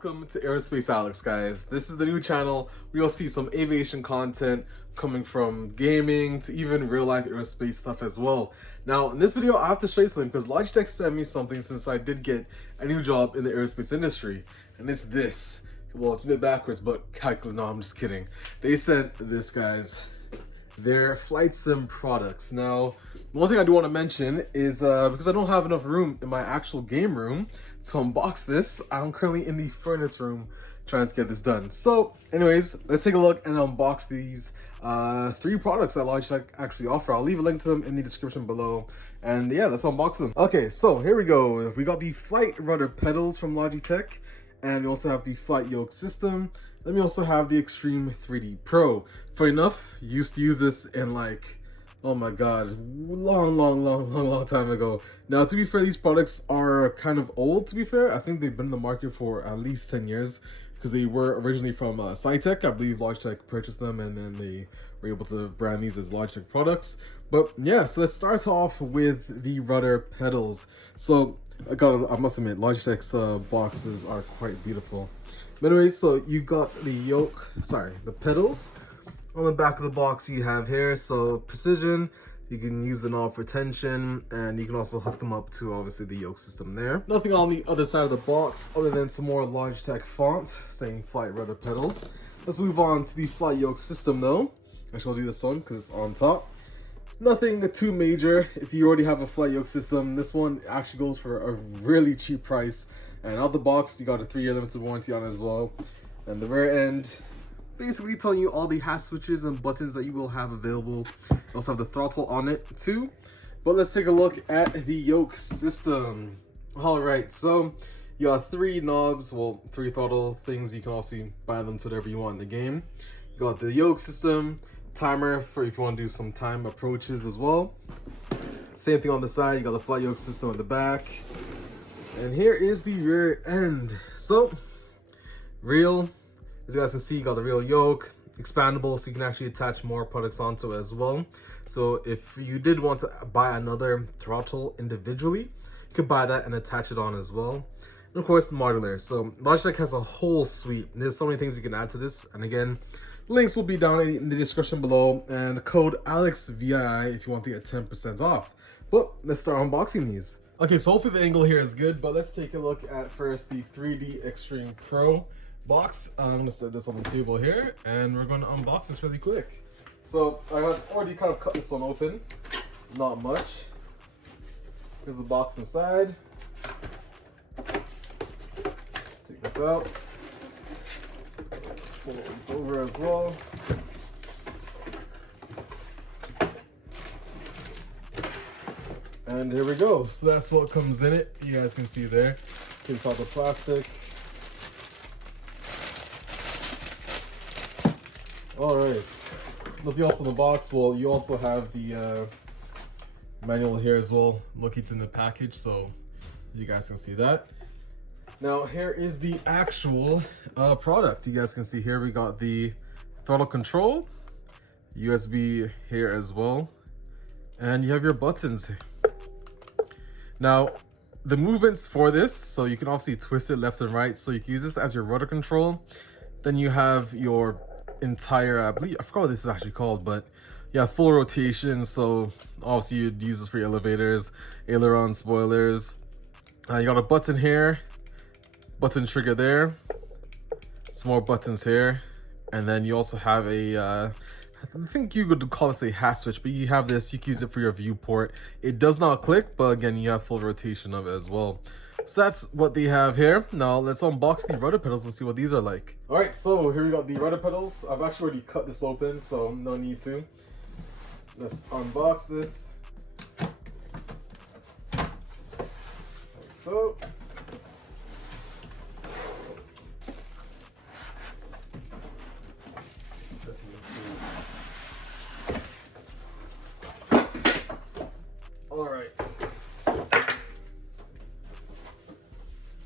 Welcome to Aerospace Alex, guys. This is the new channel where you'll see some aviation content coming from gaming to even real life aerospace stuff as well. Now, in this video, I have to show you something because Logitech sent me something since I did get a new job in the aerospace industry, and it's this. Well, it's a bit backwards, but calculate. No, I'm just kidding. They sent this, guys. Their flight sim products. Now, one thing I do want to mention is because I don't have enough room in my actual game room to unbox this, I'm currently in the furnace room trying to get this done. So anyways, let's take a look and unbox these three products that Logitech actually offer. I'll leave a link to them in the description below, and yeah, let's unbox them. Okay, so here we go. We got the flight rudder pedals from Logitech, and we also have the flight yoke system. Then we also have the Extreme 3D Pro. Funny enough, used to use this in like, oh my god, long time ago. Now, to be fair, these products are kind of old, to be fair. I think they've been in the market for at least 10 years because they were originally from Cytec. I believe Logitech purchased them and then they were able to brand these as Logitech products. But yeah, so let's start off with the rudder pedals. So I must admit, Logitech's boxes are quite beautiful. But anyways, so you got the pedals. On the back of the box you have here, so precision, you can use the knob for tension, and you can also hook them up to obviously the yoke system there. Nothing on the other side of the box other than some more Logitech font saying flight rudder pedals. Let's move on to the flight yoke system though. Actually, I'll do this one because it's on top. Nothing too major. If you already have a flight yoke system, this one actually goes for a really cheap price. And out the box, you got a 3-year limited warranty on it as well. And the rear end, basically telling you all the hash switches and buttons that you will have available. You also have the throttle on it too. But let's take a look at the yoke system. All right, so you got 3 knobs, well, 3 throttle things. You can also buy them to whatever you want in the game. You got the yoke system, timer for if you want to do some time approaches as well. Same thing on the side, you got the flight yoke system on the back. And here is the rear end. So, real, as you guys can see, you got the real yoke, expandable, so you can actually attach more products onto it as well. So if you did want to buy another throttle individually, you could buy that and attach it on as well. And of course, modular. So Logitech has a whole suite. There's so many things you can add to this. And again, links will be down in the description below, and the code ALEXVII if you want to get 10% off. But let's start unboxing these. Okay, so hopefully the angle here is good, but let's take a look at first the 3D Extreme Pro box. I'm gonna set this on the table here, and we're gonna unbox this really quick. So I have already kind of cut this one open, not much. Here's the box inside. Take this out. Fold this over as well. And here we go. So that's what comes in it. You guys can see there. Takes out the plastic. Alright. Nothing else in the box. Well, you also have the manual here as well. Located in the package, so you guys can see that. Now here is the actual product. You guys can see here we got the throttle control, USB here as well, and you have your buttons. Now, the movements for this, so you can obviously twist it left and right, so you can use this as your rudder control. Then you have your entire, I forgot what this is actually called, but yeah, full rotation. So obviously you'd use this for your elevators, aileron, spoilers. You got a button here, button trigger there, some more buttons here, and then you also have a I think you could call this a hash switch, but you have this, you can use it for your viewport. It does not click, but again, you have full rotation of it as well. So that's what they have here. Now let's unbox the rudder pedals and see what these are like. All right, so here we got the rudder pedals. I've actually already cut this open, so no need to. Let's unbox this. Like so.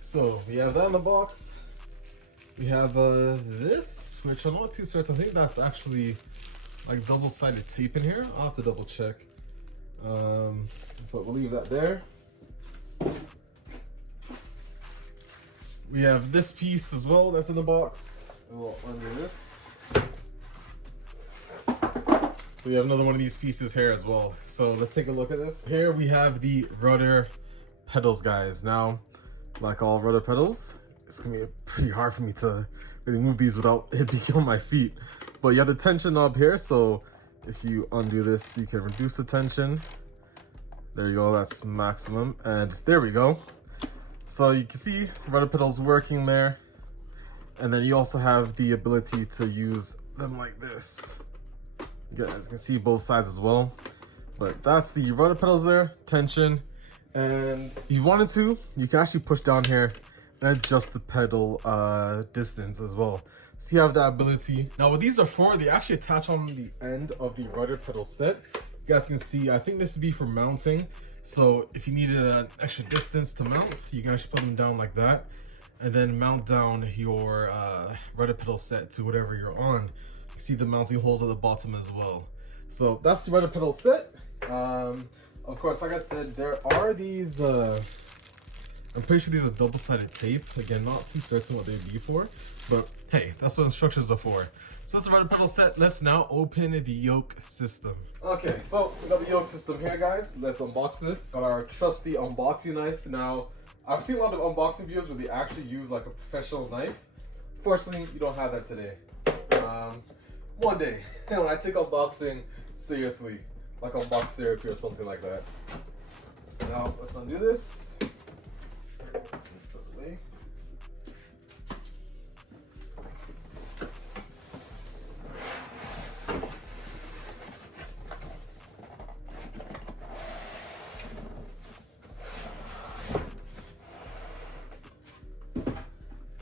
So we have that in the box. We have this, which I'm not too certain. I think that's actually like double-sided tape in here. I'll have to double check. But we'll leave that there. We have this piece as well that's in the box. We'll undo this. So we have another one of these pieces here as well. So let's take a look at this. Here we have the rudder pedals, guys. Now, like all rudder pedals, it's gonna be pretty hard for me to really move these without it being on my feet. But you have the tension knob here, so if you undo this, you can reduce the tension. There you go, that's maximum. And there we go. So you can see rudder pedals working there. And then you also have the ability to use them like this. You guys can see both sides as well. But that's the rudder pedals there, tension. And if you wanted to, you can actually push down here and adjust the pedal distance as well. So you have that ability. Now what these are for, they actually attach on the end of the rudder pedal set. You guys can see, I think this would be for mounting. So if you needed an extra distance to mount, you can actually put them down like that. And then mount down your rudder pedal set to whatever you're on. You can see the mounting holes at the bottom as well. So that's the rudder pedal set. Of course, like I said, there are these, I'm pretty sure these are double-sided tape. Again, not too certain what they'd be for, but hey, that's what instructions are for. So that's the rudder pedal set. Let's now open the yoke system. Okay, so we got the yoke system here, guys. Let's unbox this. Got our trusty unboxing knife. Now, I've seen a lot of unboxing videos where they actually use like a professional knife. Fortunately, you don't have that today. One day, when I take unboxing seriously, like unbox therapy or something like that. Now, let's undo this.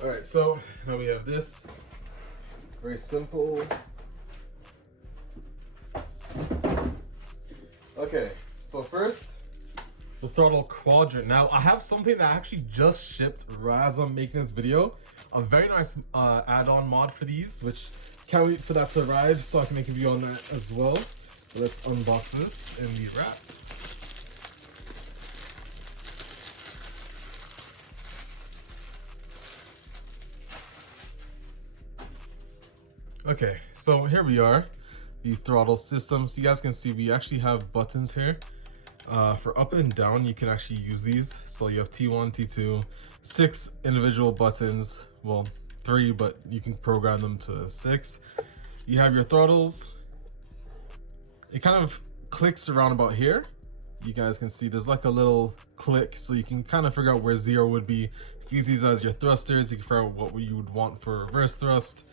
Alright, so now we have this. Very simple. Okay, so first, the throttle quadrant. Now, I have something that actually just shipped right as I'm making this video. A very nice add-on mod for these, which can't wait for that to arrive so I can make a video on that as well. Let's unbox this in the wrap. Okay, so here we are, the throttle system. So you guys can see we actually have buttons here. For up and down, you can actually use these. So you have T1, T2, 6 individual buttons. Well, 3, but you can program them to 6. You have your throttles. It kind of clicks around about here. You guys can see there's like a little click, so you can kind of figure out where 0 would be. If you use these as your thrusters, you can figure out what you would want for reverse thrust.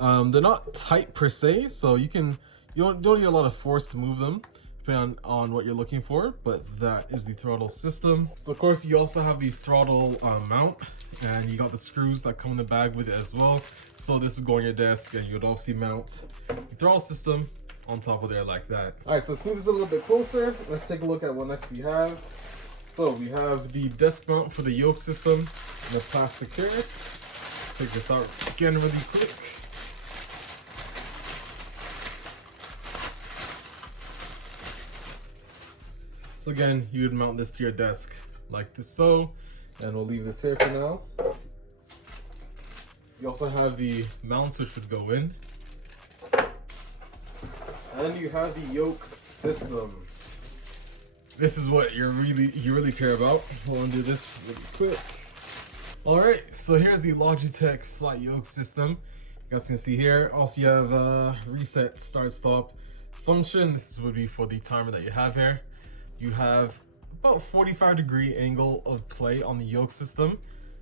They're not tight per se, so you don't need a lot of force to move them, depending on what you're looking for, but that is the throttle system. So of course you also have the throttle mount, and you got the screws that come in the bag with it as well. So this would go on your desk, and you would obviously mount the throttle system on top of there like that. All right, so let's move this a little bit closer. Let's take a look at what next we have. So we have the desk mount for the yoke system and the plastic here. Take this out again really quick. So again, you would mount this to your desk like this so, and we'll leave this here for now. You also have the mounts which would go in. And you have the yoke system. This is what you really care about. We'll undo this really quick. Alright, so here's the Logitech flat yoke system. You guys can see here. Also you have reset, start, stop function. This would be for the timer that you have here. You have about 45-degree angle of play on the yoke system.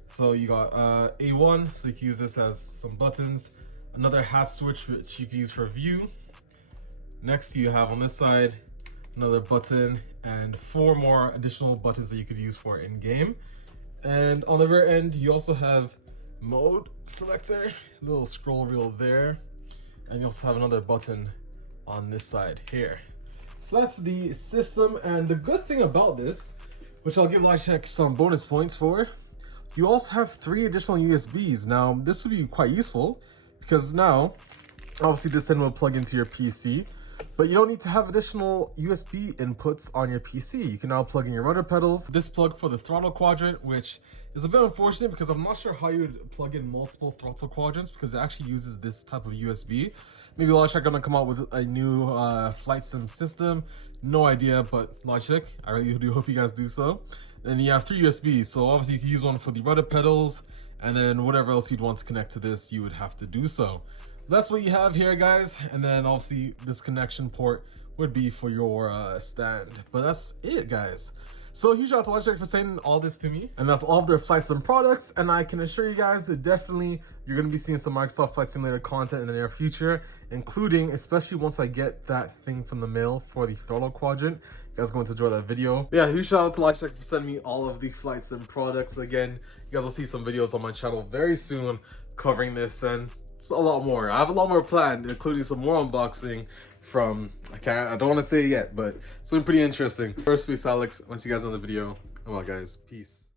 So you got A1, so you can use this as some buttons. Another hat switch, which you can use for view. Next you have on this side, another button, and 4 more additional buttons that you could use for in-game. And on the rear end, you also have mode selector, little scroll wheel there. And you also have another button on this side here. So that's the system, and the good thing about this, which I'll give Logitech some bonus points for, you also have 3 additional USBs. Now, this would be quite useful, because now, obviously this end will plug into your PC, but you don't need to have additional USB inputs on your PC. You can now plug in your rudder pedals. This plug for the throttle quadrant, which It's a bit unfortunate because I'm not sure how you would plug in multiple throttle quadrants because it actually uses this type of USB. Maybe Logitech are gonna come out with a new flight sim system. No idea, but Logitech, I really do hope you guys do so. And you have 3 USBs, so obviously you can use one for the rudder pedals, and then whatever else you'd want to connect to this, you would have to do so. That's what you have here, guys. And then obviously this connection port would be for your stand. But that's it, guys. So huge shout out to Logitech for sending all this to me. And that's all of their Flight Sim products. And I can assure you guys that definitely you're going to be seeing some Microsoft Flight Simulator content in the near future, including, especially once I get that thing from the mail for the throttle quadrant. You guys are going to enjoy that video. But yeah, huge shout out to Logitech for sending me all of the Flight Sim products. Again, you guys will see some videos on my channel very soon covering this and a lot more. I have a lot more planned, including some more unboxing from, I don't want to say it yet, but something pretty interesting. Aerospace Alex, I'll see you guys on the video. I'm out, guys. Peace.